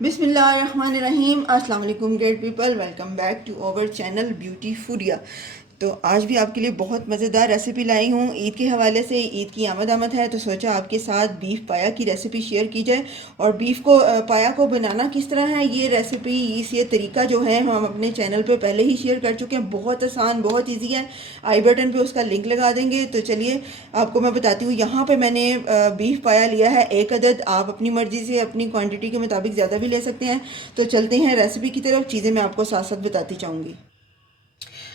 बिस्मिल्लाहिर्रहमानिर्रहीम। अस्सलाम वालेकुम great people, welcome back to our channel Beauty Foodia. तो आज भी आपके लिए बहुत मज़ेदार रेसिपी लाई हूँ। ईद के हवाले से ईद की आमद है तो सोचा आपके साथ बीफ पाया की रेसिपी शेयर की जाए। और बीफ को पाया को बनाना किस तरह है, ये रेसिपी ये तरीका जो है हम अपने चैनल पे पहले ही शेयर कर चुके हैं। बहुत आसान, बहुत ईजी है। आई बटन पे उसका लिंक लगा देंगे। तो चलिए आपको मैं बताती हूँ। यहाँ पे मैंने बीफ पाया लिया है 1 अदद। आप अपनी मर्ज़ी से अपनी क्वांटिटी के मुताबिक ज़्यादा भी ले सकते हैं। तो चलते हैं रेसिपी की तरफ। चीज़ें मैं आपको साथ साथ बताती जाऊँगी।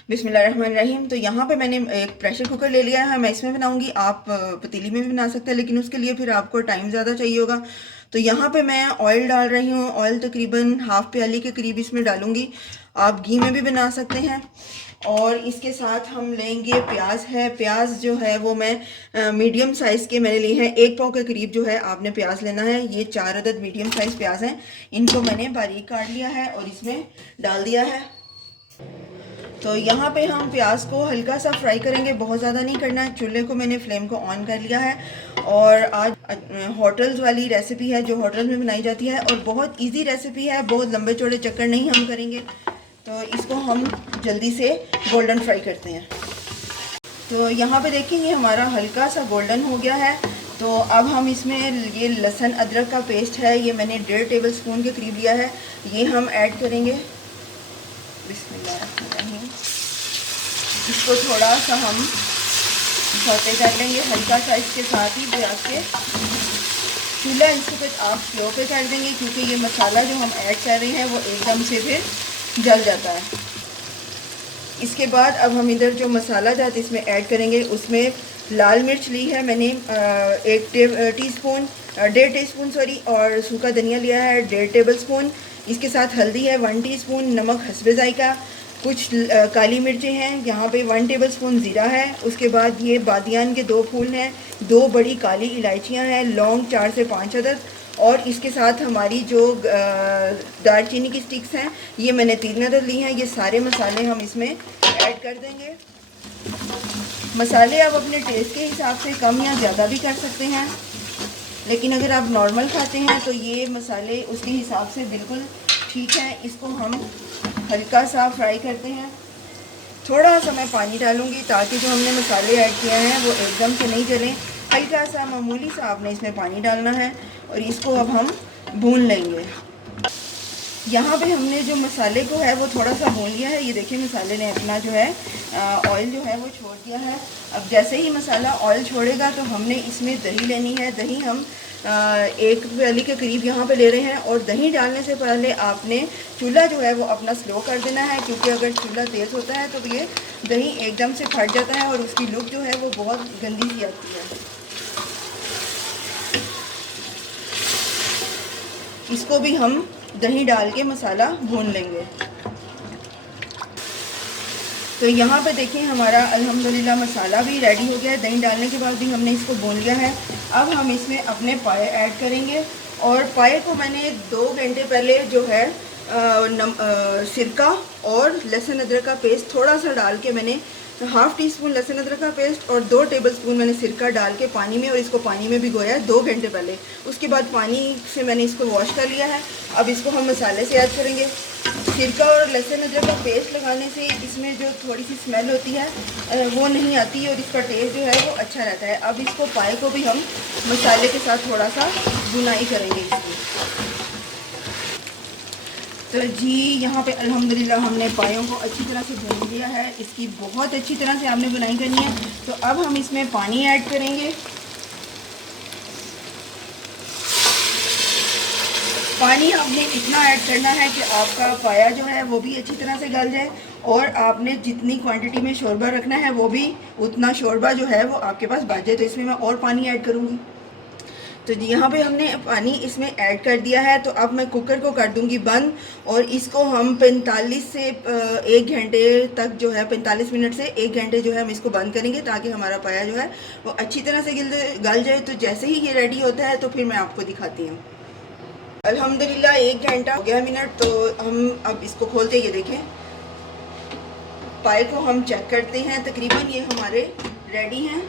बिस्मिल्लाहिर्रहमानिर्रहीम। तो यहाँ पे मैंने एक प्रेशर कुकर ले लिया है। मैं इसमें बनाऊँगी, आप पतीली में भी बना सकते हैं, लेकिन उसके लिए फिर आपको टाइम ज़्यादा चाहिए होगा। तो यहाँ पे मैं ऑयल डाल रही हूँ। ऑयल तकरीबन हाफ़ प्याली के करीब इसमें डालूँगी। आप घी में भी बना सकते हैं। और इसके साथ हम लेंगे प्याज है। प्याज जो है वो मैं मीडियम साइज़ के मैंने लिए हैं। 1 पाव के करीब जो है आपने प्याज लेना है। ये 4 अदद मीडियम साइज़ प्याज हैं। इनको मैंने बारीक काट लिया है और इसमें डाल दिया है। तो यहाँ पे हम प्याज को हल्का सा फ्राई करेंगे, बहुत ज़्यादा नहीं करना है। चूल्हे को मैंने फ्लेम को ऑन कर लिया है। और आज होटल्स वाली रेसिपी है जो होटल में बनाई जाती है, और बहुत इजी रेसिपी है। बहुत लंबे चौड़े चक्कर नहीं हम करेंगे। तो इसको हम जल्दी से गोल्डन फ्राई करते हैं। तो यहाँ पे देखेंगे हमारा हल्का सा गोल्डन हो गया है। तो अब हम इसमें ये लहसुन अदरक का पेस्ट है, ये मैंने 1.5 टेबल स्पून के करीब लिया है, ये हम ऐड करेंगे। बिस्मिल्लाहिर्रहमानिर्रहीम। इसको थोड़ा सा हम सौते कर लेंगे हल्का सा। इसके साथ ही गैस के चूल्हा इसको आप स्लो पे कर देंगे, क्योंकि ये मसाला जो हम ऐड कर रहे हैं वो एकदम से फिर जल जाता है। इसके बाद अब हम इधर जो मसाला जाते इसमें ऐड करेंगे, उसमें लाल मिर्च ली है मैंने 1 टीस्पून, 1.5 टीस्पून सॉरी, और सूखा धनिया लिया है 1.5 टेबल स्पून। इसके साथ हल्दी है 1 टीस्पून, नमक हस्बे जायका, कुछ काली मिर्चें हैं यहाँ पे 1 टेबल स्पून, ज़ीरा है। उसके बाद ये बादियान के 2 फूल हैं, 2 बड़ी काली इलायचियाँ हैं, लौंग 4 से 5 अदद। और इसके साथ हमारी जो दालचीनी की स्टिक्स हैं ये मैंने 3 अदद ली हैं। ये सारे मसाले हम इसमें ऐड कर देंगे। मसाले आप अपने टेस्ट के हिसाब से कम या ज़्यादा भी कर सकते हैं, लेकिन अगर आप नॉर्मल खाते हैं तो ये मसाले उसके हिसाब से बिल्कुल ठीक है। इसको हम हल्का सा फ्राई करते हैं। थोड़ा सा मैं पानी डालूँगी ताकि जो हमने मसाले ऐड किए हैं वो एकदम से नहीं जलें। हल्का सा मामूली सा आपने इसमें पानी डालना है और इसको अब हम भून लेंगे। यहाँ पे हमने जो मसाले को है वो थोड़ा सा भून लिया है। ये देखिए मसाले ने अपना जो है ऑयल जो है वो छोड़ दिया है। अब जैसे ही मसाला ऑयल छोड़ेगा तो हमने इसमें दही लेनी है। दही हम 1 प्याली के करीब यहाँ पे ले रहे हैं। और दही डालने से पहले आपने चूल्हा जो है वो अपना स्लो कर देना है, क्योंकि अगर चूल्हा तेज़ होता है तो ये दही एकदम से फट जाता है और उसकी लुक जो है वो बहुत गंदी सी आती है। इसको भी हम दही डाल के मसाला भून लेंगे। तो यहाँ पे देखें हमारा अल्हम्दुलिल्लाह मसाला भी रेडी हो गया है। दही डालने के बाद भी हमने इसको भून लिया है। अब हम इसमें अपने पाए ऐड करेंगे। और पाए को मैंने 2 घंटे पहले जो है सिरका और लहसुन अदरक का पेस्ट थोड़ा सा डाल के मैंने हाफ़ टी स्पून लहसुन अदरक का पेस्ट और 2 टेबल स्पून मैंने सिरका डाल के पानी में, और इसको पानी में भिगोया है 2 घंटे पहले। उसके बाद पानी से मैंने इसको वॉश कर लिया है। अब इसको हम मसाले से ऐड करेंगे। सिरका और लहसुन अदरक का पेस्ट लगाने से इसमें जो थोड़ी सी स्मेल होती है वो नहीं आती और इसका टेस्ट जो है वो अच्छा रहता है। अब इसको पाए को भी हम मसाले के साथ थोड़ा सा भुनाई करेंगे इसकी। तो जी यहाँ पे अल्हम्दुलिल्लाह हमने पायों को अच्छी तरह से भून लिया है। इसकी बहुत अच्छी तरह से आपने बुनाई करनी है। तो अब हम इसमें पानी ऐड करेंगे। पानी आपने इतना ऐड करना है कि आपका पाया जो है वो भी अच्छी तरह से गल जाए, और आपने जितनी क्वांटिटी में शोरबा रखना है वो भी उतना शोरबा जो है वो आपके पास बच जाए। तो इसमें मैं और पानी ऐड करूँगी। तो जी यहाँ पे हमने पानी इसमें ऐड कर दिया है। तो अब मैं कुकर को कर दूँगी बंद, और इसको हम 45 से 1 घंटे तक जो है 45 मिनट से 1 घंटे जो है हम इसको बंद करेंगे, ताकि हमारा पाया जो है वो अच्छी तरह से गल जाए। तो जैसे ही ये रेडी होता है तो फिर मैं आपको दिखाती हूँ। अल्हम्दुलिल्लाह 1 घंटा हो गया मिनट। तो हम अब इसको खोलते, ये देखें पाए को हम चेक करते हैं। तकरीबन ये हमारे रेडी हैं।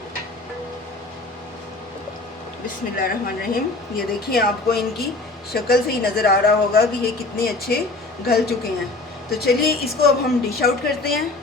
बिस्मिल्लाहिर्रहमानिर्रहीम। ये देखिए आपको इनकी शक्ल से ही नज़र आ रहा होगा कि ये कितने अच्छे गल चुके हैं। तो चलिए इसको अब हम डिश आउट करते हैं।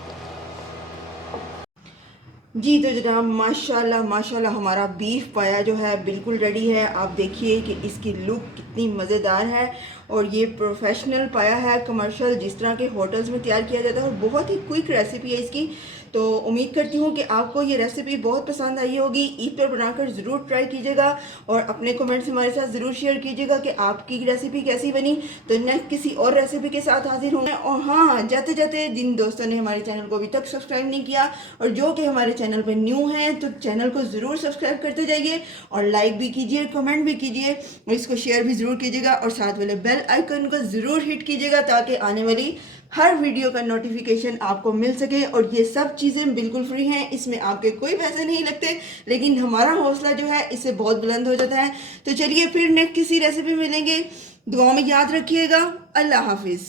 जी तो जनाब माशाल्लाह माशाल्लाह हमारा बीफ पाया जो है बिल्कुल रेडी है। आप देखिए कि इसकी लुक कितनी मज़ेदार है और ये प्रोफेशनल पाया है, कमर्शियल जिस तरह के होटल्स में तैयार किया जाता है और बहुत ही क्विक रेसिपी है इसकी। तो उम्मीद करती हूँ कि आपको ये रेसिपी बहुत पसंद आई होगी। ईद पर बनाकर ज़रूर ट्राई कीजिएगा और अपने कमेंट्स हमारे साथ ज़रूर शेयर कीजिएगा कि आपकी रेसिपी कैसी बनी। तो नेक्स्ट किसी और रेसिपी के साथ हाजिर होंगे। और हाँ, जाते जाते जिन दोस्तों ने हमारे चैनल को अभी तक सब्सक्राइब नहीं किया और जो कि हमारे चैनल पर न्यू हैं तो चैनल को ज़रूर सब्सक्राइब करते जाइए और लाइक भी कीजिए, कमेंट भी कीजिए और इसको शेयर भी ज़रूर कीजिएगा और साथ वाले बेल आइकन को ज़रूर हिट कीजिएगा ताकि आने वाली हर वीडियो का नोटिफिकेशन आपको मिल सके। और ये सब चीज़ें बिल्कुल फ्री हैं, इसमें आपके कोई पैसे नहीं लगते, लेकिन हमारा हौसला जो है इससे बहुत बुलंद हो जाता है। तो चलिए फिर नेक्स्ट किसी रेसिपी मिलेंगे। दुआ में याद रखिएगा। अल्लाह हाफिज़।